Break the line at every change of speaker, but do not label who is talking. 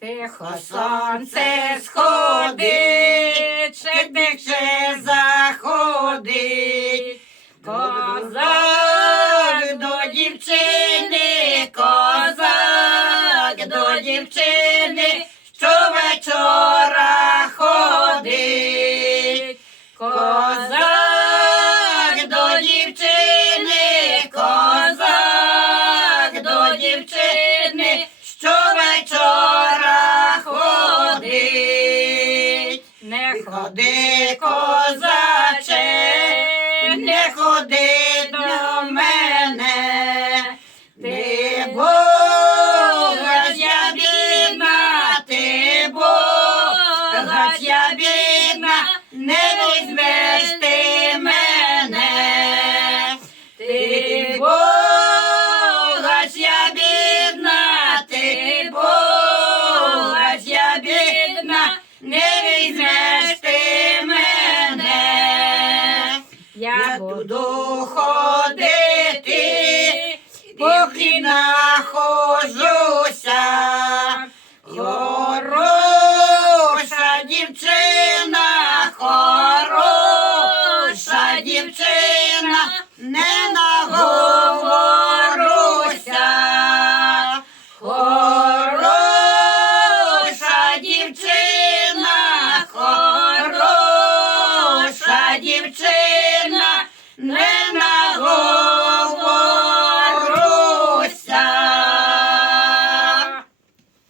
Тихо сонце сходить, ще тихше заходить. Козак до дівчини, козак до дівчини, Не ходи, козаче, не ходи до мене. Ти Бога я бідна, ти Бога я бідна, не візьмеш ти мене. Ти Бога я бідна, ти Бога я бідна, не візьмеш буду ходити, поки нахожуся. Хороша дівчина, хороша дівчина, не наговоруся. Хороша дівчина, хороша дівчина.